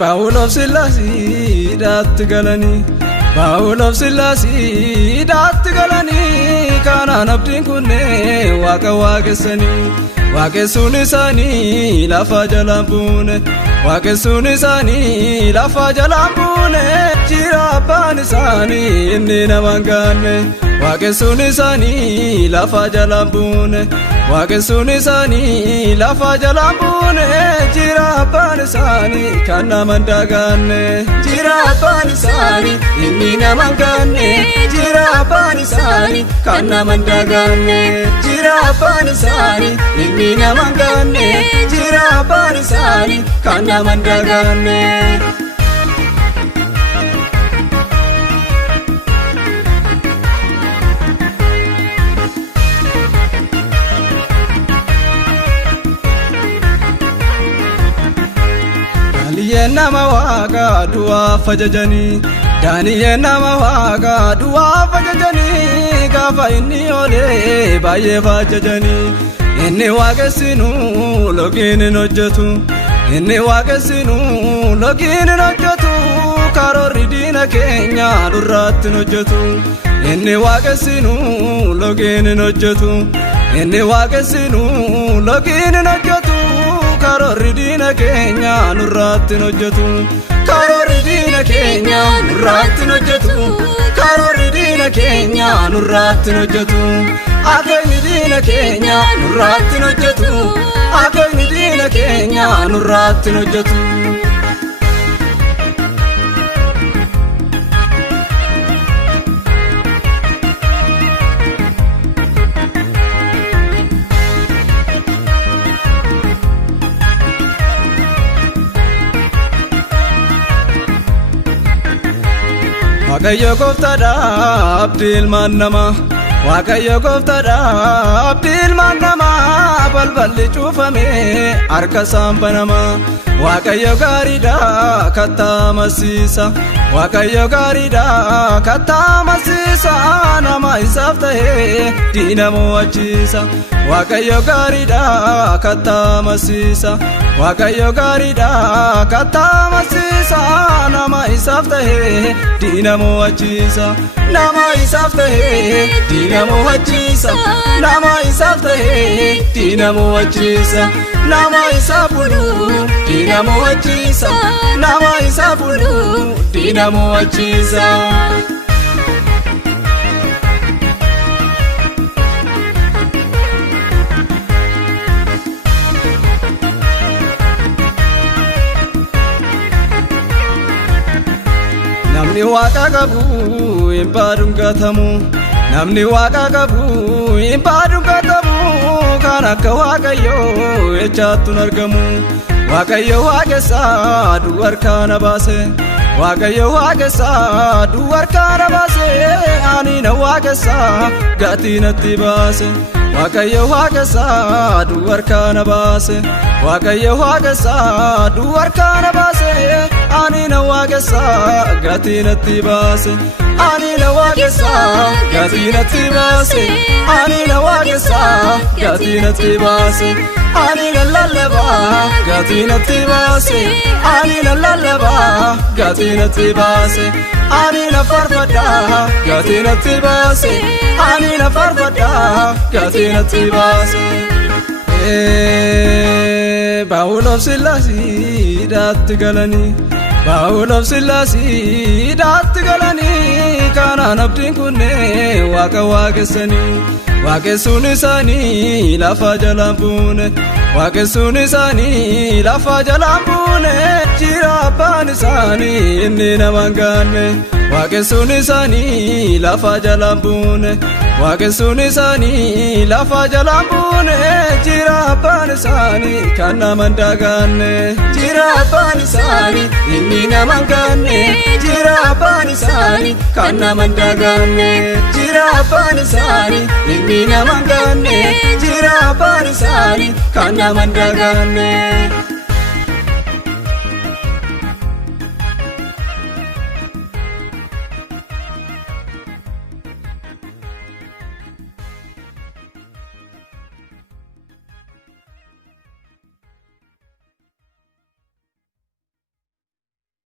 Baawulof Sillaasee daatti galanii Baawulof Sillaasee daatti galanii kanaan abdiin kunneen waaqa waaqessanii waaqessuun isaanii lafa jalaan buune waaqessuun isaanii lafa jalaan buune jira abbaan isaanii inni nama hin gaanne waaqessuun isaanii lafa jalaan buune waaqessuun isaanii lafa jalaan buune jira abbaan isaanii kan nama hin dagaanne jira abbaan isaanii inni nama hin gaanne jira abbaan isaanii kan nama hin dagaanne jira abbaan isaanii inni nama hin gaanne jira abbaan isaanii kan nama hin dagaanne. Daani'eel nama waaqa du'aaf ajajanii Daani'eel nama waaqa du'aaf ajajanii gaafa inni oolee baay'ee faajajanii inni waaqessinu logiin hin hojjetu inni waaqessinu logiin hin hojjetu karoorri diina keenya nurratti hin hojjetu inni waaqessinu logiin hin hojjetu inni waaqessinu logiin hin hojjetu karoorri diina keenya nurratti hin hojjetu karoorri diina keenya nurratti hin hojjetu karoorri diina keenya nurratti hin hojjetu akkanni diina keenya nurratti hin hojjetu akkanni diina keenya nurratti hin hojjetu. Waaqayyo gooftaadha abdii ilmaan namaa Waaqayyo gooftaadha abdii ilmaan namaa balballi cuufamee harka isaan banamaa Waaqayyo gaariidha kattaa amansiisa Waaqayyo gaariidha kattaa amansiisa nama isaaf ta'ee diina mo'achiisa Waaqayyo gaariidha kattaa amansiisa Waaqayyo gaariidha kattaa amansiisa nama isaaf ta'ee diina mo'achiisa nama isaaf ta'ee diina mo'achiisa nama isaaf ta'ee diina mo'achiisa nama isaaf bulu diina mo'achiisa nama isaaf bulu diina mo'achiisa. Namni waaqa qabu hin baaduu gatamu namni waaqa qabu hin baaduu gatamu kan akka Waaqayyoo echaattu hin argamu Waaqayyo waaqessaa du'arkaana baase Waaqayyo waaqessaa du'arkaana baase ani na waaqessaa gatii natti baase Waaqayyo waaqessaa du'arkaana baase Waaqayyo waaqessaa du'arkaana baase ani na waaqessaa gatii natti baase ani na waaqessaa gatii natti baase ani na waaqessaa gatii natti baase ani na lallabaa gatii natti baase ani na lallabaa gatii natti baase ani na farfadhaa gatii natti baase ani na farfadhaa gatii natti baase. Baawulof Sillaasee daatti galanii Baawulof Sillaasee daatti galanii kanaan abdiin kunneen waaqa waaqessanii waaqessuun isaanii lafa jalaan buune waaqessuun isaanii lafa jalaan buune jira abbaan isaanii inni nama hin gaanne waaqessuun isaanii lafa jalaan buune waaqessuun isaanii lafa jalaan buune jira abbaan isaanii kan nama hin dagaanne jira abbaan isaanii inni nama hin gaanne jira abbaan isaanii kan nama hin dagaanne jira abbaan isaanii inni nama hin gaanne jira abbaan isaanii kan nama hin dagaanne.